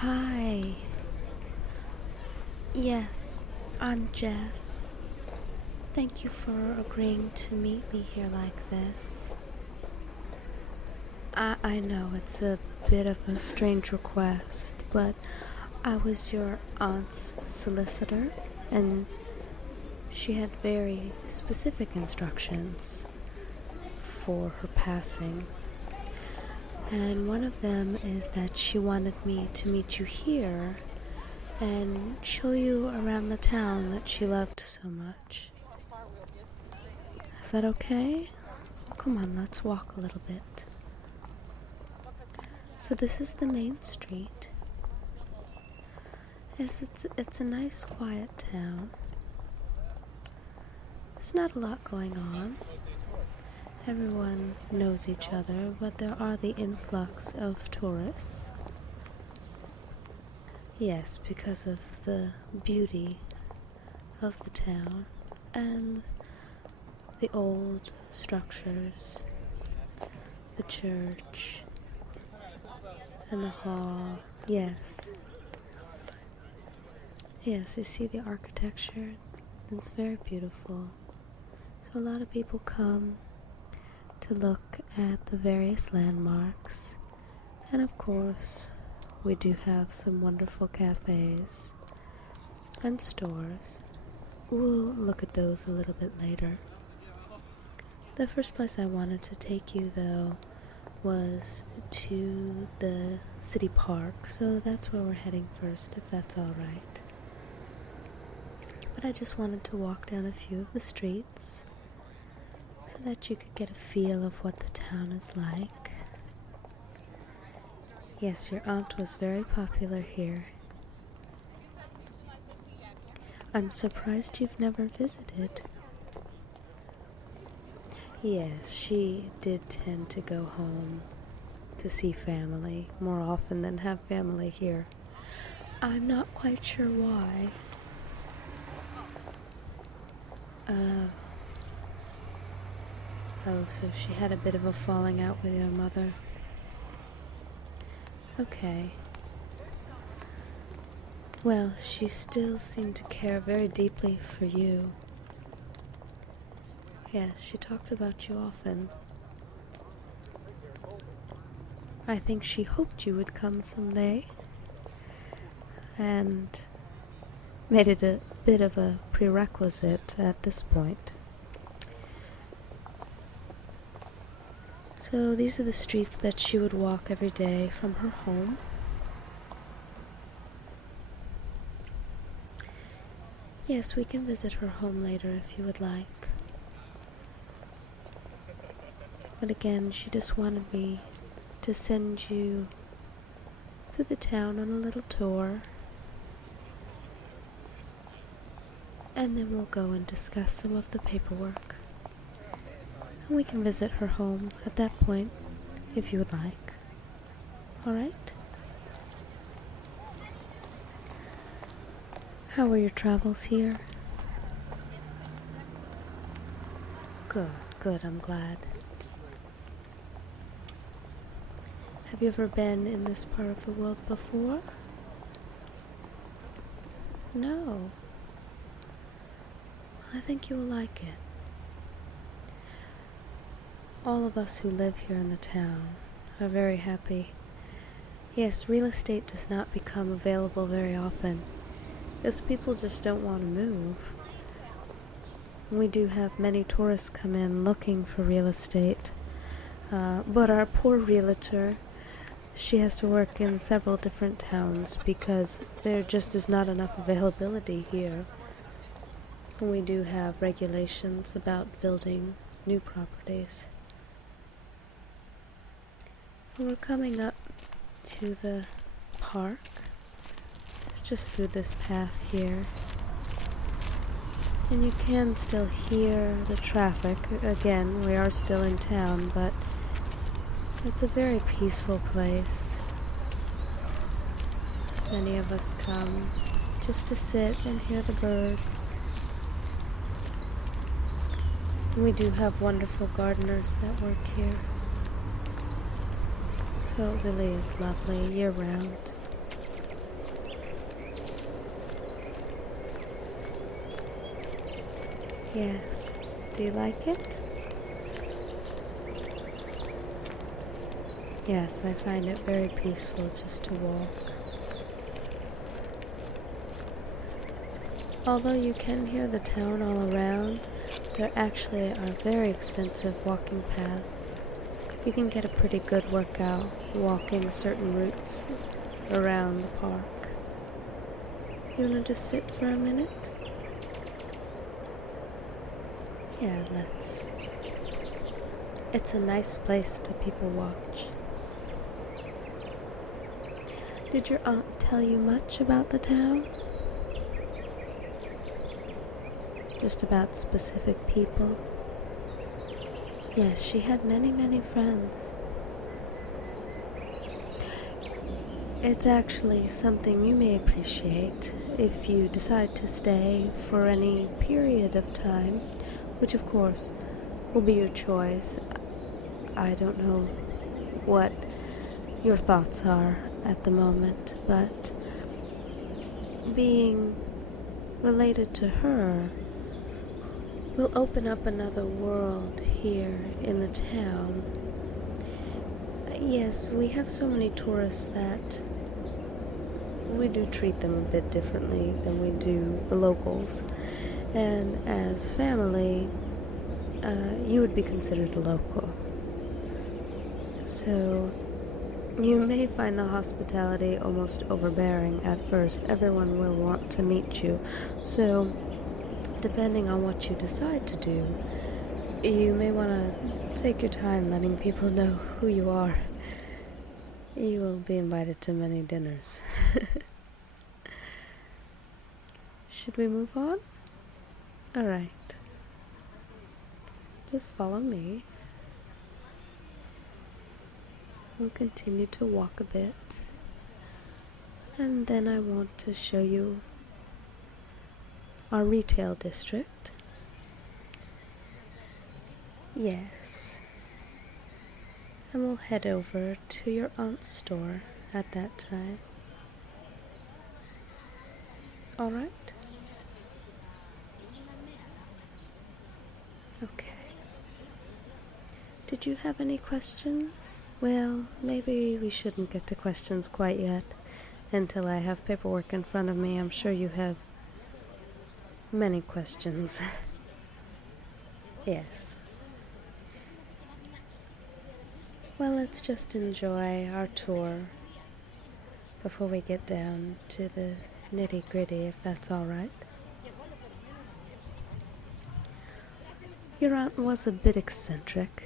Hi. Yes, I'm Jess. Thank you for agreeing to meet me here like this. I know it's a bit of a strange request, but I was your aunt's solicitor, and she had very specific instructions for her passing. And one of them is that she wanted me to meet you here and show you around the town that she loved so much. Is that okay? Well, come on, let's walk a little bit. So this is the main street. Yes, it's a nice quiet town. There's not a lot going on. Everyone knows each other, but there are the influx of tourists. Yes, because of the beauty of the town and the old structures, the church, and the hall. Yes. Yes, you see the architecture? It's very beautiful. So a lot of people come to look at the various landmarks, and of course we do have some wonderful cafes and stores. We'll look at those a little bit later. The first place I wanted to take you, though, was to the city park, so that's where we're heading first, if that's all right. But I just wanted to walk down a few of the streets so that you could get a feel of what the town is like. Yes, your aunt was very popular here. I'm surprised you've never visited. Yes, she did tend to go home to see family more often than have family here. I'm not quite sure why. Oh, so she had a bit of a falling out with your mother. Okay. Well, she still seemed to care very deeply for you. Yes, she talked about you often. I think she hoped you would come someday, and made it a bit of a prerequisite at this point. So these are the streets that she would walk every day from her home. Yes, we can visit her home later if you would like. But again, she just wanted me to send you through the town on a little tour. And then we'll go and discuss some of the paperwork. And we can visit her home at that point, if you would like. Alright? How were your travels here? Good, I'm glad. Have you ever been in this part of the world before? No. I think you will like it. All of us who live here in the town are very happy. Yes, real estate does not become available very often, because people just don't want to move. We do have many tourists come in looking for real estate, but our poor realtor, she has to work in several different towns because there just is not enough availability here. And we do have regulations about building new properties. We're coming up to the park. It's just through this path here. And you can still hear the traffic. Again, we are still in town, but it's a very peaceful place. Many of us come just to sit and hear the birds. And we do have wonderful gardeners that work here. So it really is lovely year-round. Yes. Do you like it? Yes, I find it very peaceful just to walk. Although you can hear the town all around, there actually are very extensive walking paths. You can get a pretty good workout walking certain routes around the park. You want to just sit for a minute? Yeah, let's. It's a nice place to people watch. Did your aunt tell you much about the town? Just about specific people? Yes, she had many, many friends. It's actually something you may appreciate if you decide to stay for any period of time, which of course will be your choice. I don't know what your thoughts are at the moment, but being related to her will open up another world here in the town. Yes, we have so many tourists that we do treat them a bit differently than we do the locals. And as family, you would be considered a local. So you may find the hospitality almost overbearing at first. Everyone will want to meet you. So depending on what you decide to do, you may want to take your time letting people know who you are. You will be invited to many dinners. Should we move on? Alright. Just follow me. We'll continue to walk a bit. And then I want to show you our retail district. Yes. And we'll head over to your aunt's store at that time. Alright? Okay. Did you have any questions? Well, maybe we shouldn't get to questions quite yet until I have paperwork in front of me. I'm sure you have many questions. Yes. Well, let's just enjoy our tour before we get down to the nitty-gritty, if that's all right. Your aunt was a bit eccentric.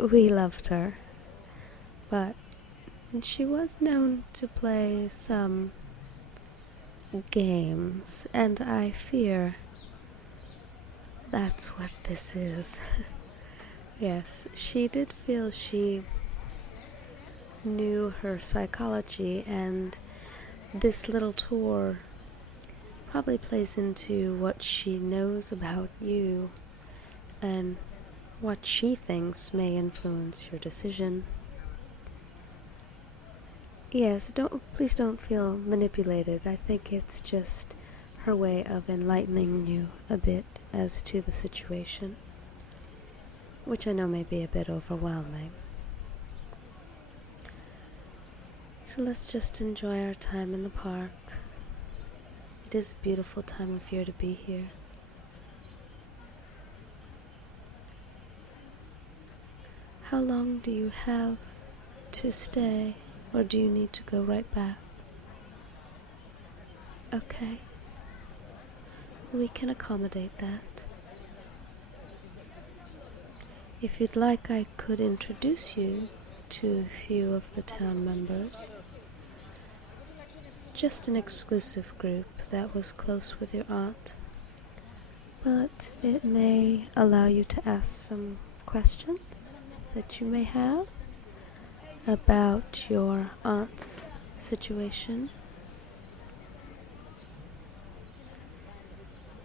We loved her. But she was known to play some games, and I fear that's what this is. Yes, she did feel she knew her psychology, and this little tour probably plays into what she knows about you and what she thinks may influence your decision. Yes, please don't feel manipulated. I think it's just her way of enlightening you a bit as to the situation, which I know may be a bit overwhelming. So let's just enjoy our time in the park. It is a beautiful time of year to be here. How long do you have to stay, or do you need to go right back? Okay. We can accommodate that. If you'd like, I could introduce you to a few of the town members. Just an exclusive group that was close with your aunt. But it may allow you to ask some questions that you may have about your aunt's situation.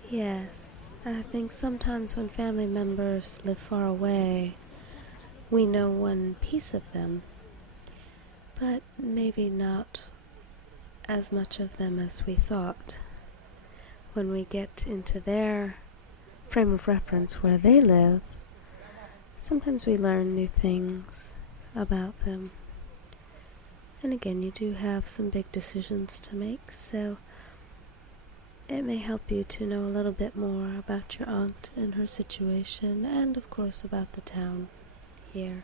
Yes, I think sometimes when family members live far away, we know one piece of them, but maybe not as much of them as we thought. When we get into their frame of reference where they live, sometimes we learn new things about them. And again, you do have some big decisions to make, so it may help you to know a little bit more about your aunt and her situation, and of course about the town here.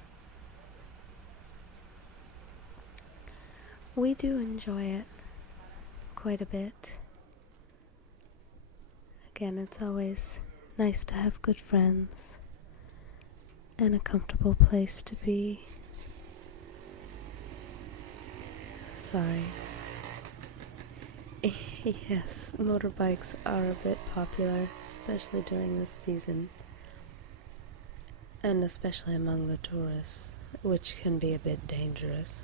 We do enjoy it quite a bit. Again, it's always nice to have good friends and a comfortable place to be. Sorry. Yes, motorbikes are a bit popular, especially during this season, and especially among the tourists, which can be a bit dangerous.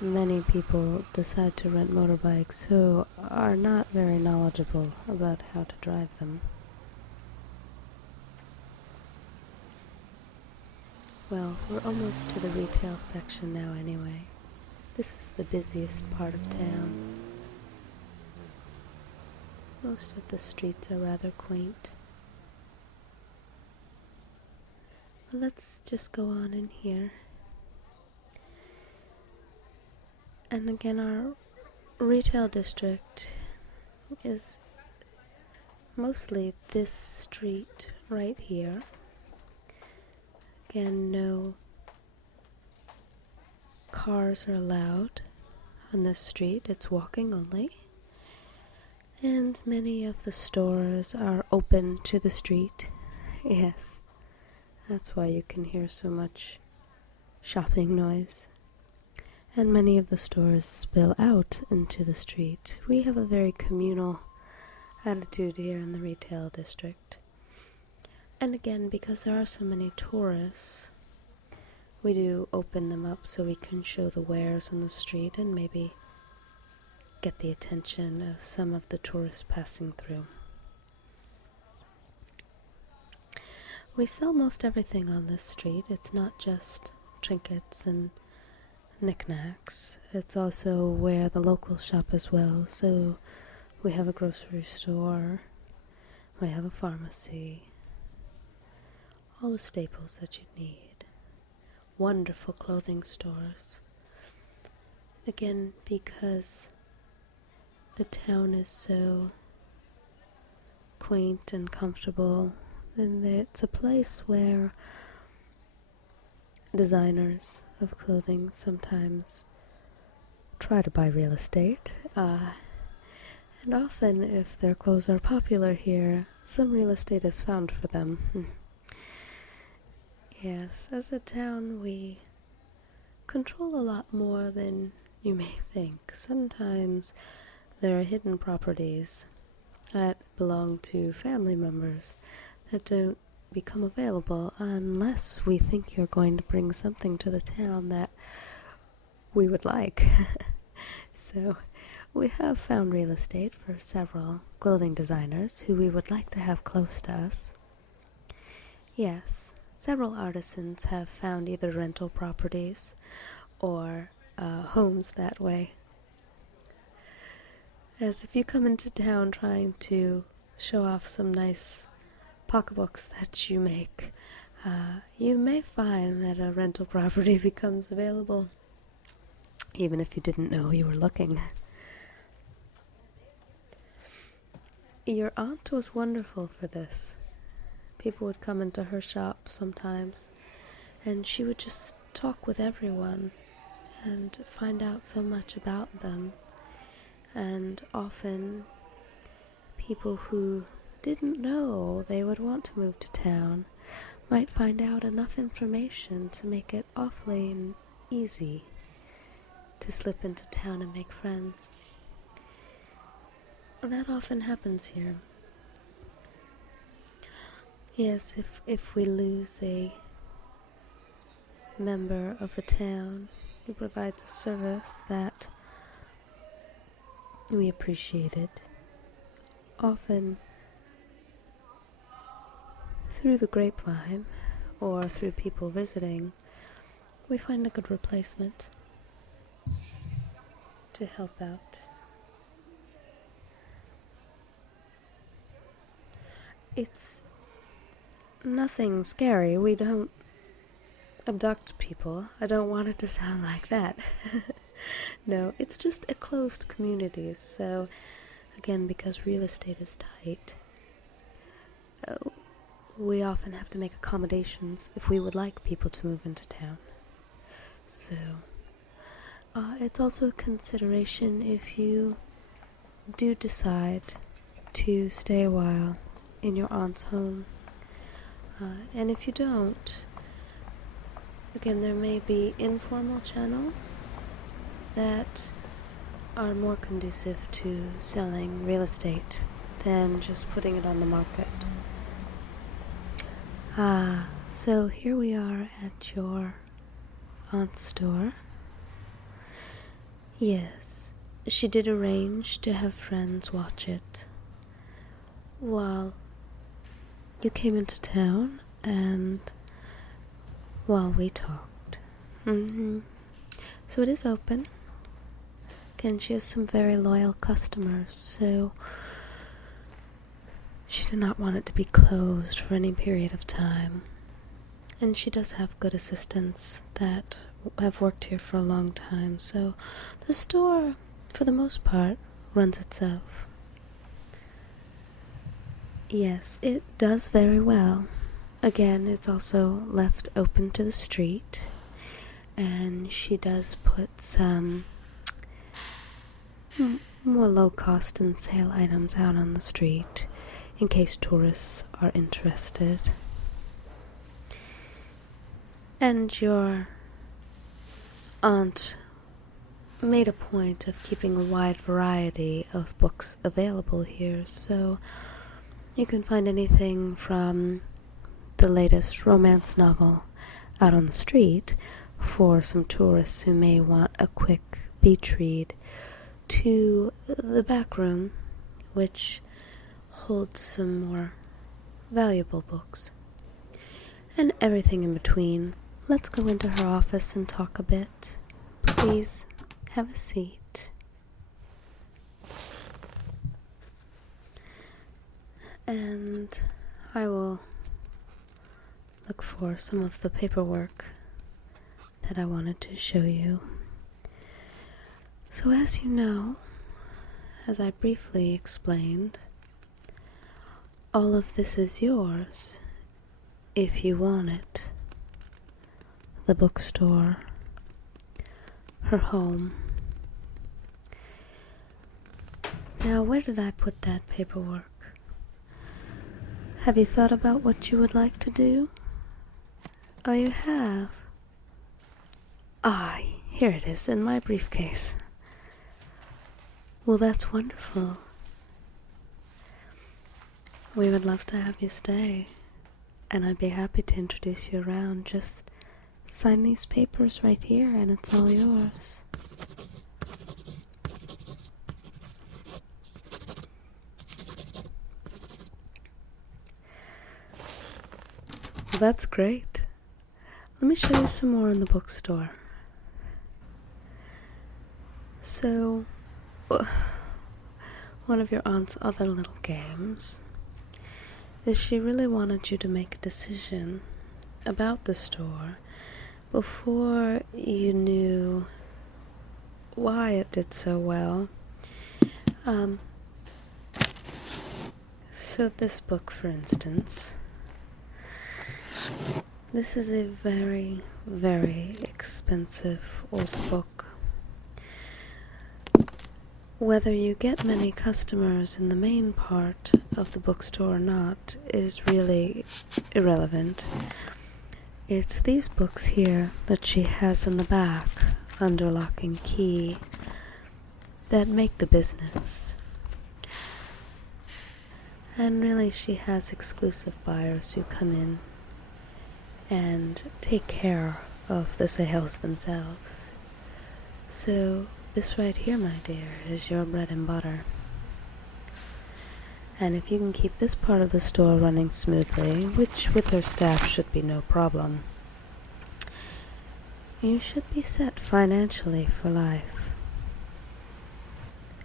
Many people decide to rent motorbikes who are not very knowledgeable about how to drive them. Well, we're almost to the retail section now anyway. This is the busiest part of town. Most of the streets are rather quaint. Well, let's just go on in here. And again, our retail district is mostly this street right here. Again, no cars are allowed on this street. It's walking only. And many of the stores are open to the street. Yes, that's why you can hear so much shopping noise. And many of the stores spill out into the street. We have a very communal attitude here in the retail district. And again, because there are so many tourists, we do open them up so we can show the wares on the street and maybe get the attention of some of the tourists passing through. We sell most everything on this street. It's not just trinkets and knickknacks. It's also where the locals shop as well. So we have a grocery store, we have a pharmacy, all the staples that you need. Wonderful clothing stores. Again, because the town is so quaint and comfortable, then it's a place where designers of clothing sometimes try to buy real estate. And often, if their clothes are popular here, some real estate is found for them. Yes, as a town, we control a lot more than you may think. Sometimes there are hidden properties that belong to family members that don't become available unless we think you're going to bring something to the town that we would like. So we have found real estate for several clothing designers who we would like to have close to us. Yes, several artisans have found either rental properties or homes that way. As if you come into town trying to show off some nice pocketbooks that you make, you may find that a rental property becomes available, even if you didn't know you were looking. Your aunt was wonderful for this. People would come into her shop sometimes, and she would just talk with everyone and find out so much about them. And often, people who didn't know they would want to move to town might find out enough information to make it awfully easy to slip into town and make friends. That often happens here. Yes, if we lose a member of the town who provides a service that we appreciated, often through the grapevine or through people visiting, we find a good replacement to help out. it's nothing scary. We don't abduct people. I don't want it to sound like that. No, it's just a closed community. So, again, because real estate is tight, we often have to make accommodations if we would like people to move into town. So, it's also a consideration if you do decide to stay a while in your aunt's home. And if you don't, again, there may be informal channels that are more conducive to selling real estate than just putting it on the market. So here we are at your aunt's store. Yes, she did arrange to have friends watch it while you came into town and while we talked. So it is open. Again, she has some very loyal customers, so she did not want it to be closed for any period of time. And she does have good assistants that have worked here for a long time, so the store, for the most part, runs itself. Yes, it does very well. Again, it's also left open to the street, and she does put some more low-cost and sale items out on the street in case tourists are interested. And your aunt made a point of keeping a wide variety of books available here, so you can find anything from the latest romance novel out on the street for some tourists who may want a quick beach read, to the back room, which holds some more valuable books, and everything in between. Let's go into her office and talk a bit. Please have a seat. And I will look for some of the paperwork that I wanted to show you. So as you know, as I briefly explained, all of this is yours if you want it. The bookstore, her home. Now, where did I put that paperwork? Have you thought about what you would like to do? Oh, you have? Here it is in my briefcase. Well, that's wonderful. We would love to have you stay, and I'd be happy to introduce you around. Just sign these papers right here, and it's all yours. Well, that's great. Let me show you some more in the bookstore. So, one of your aunt's other little games is she really wanted you to make a decision about the store before you knew why it did so well. So this book, for instance, this is a very, very expensive old book. Whether you get many customers in the main part of the bookstore or not is really irrelevant. It's these books here that she has in the back, under lock and key, that make the business. And really, she has exclusive buyers who come in and take care of the sales themselves. So this right here, my dear, is your bread and butter. And if you can keep this part of the store running smoothly, which with her staff should be no problem, you should be set financially for life.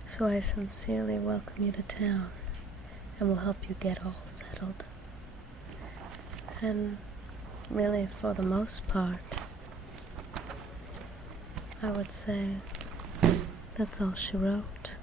So I sincerely welcome you to town, and will help you get all settled. And really, for the most part, I would say that's all she wrote.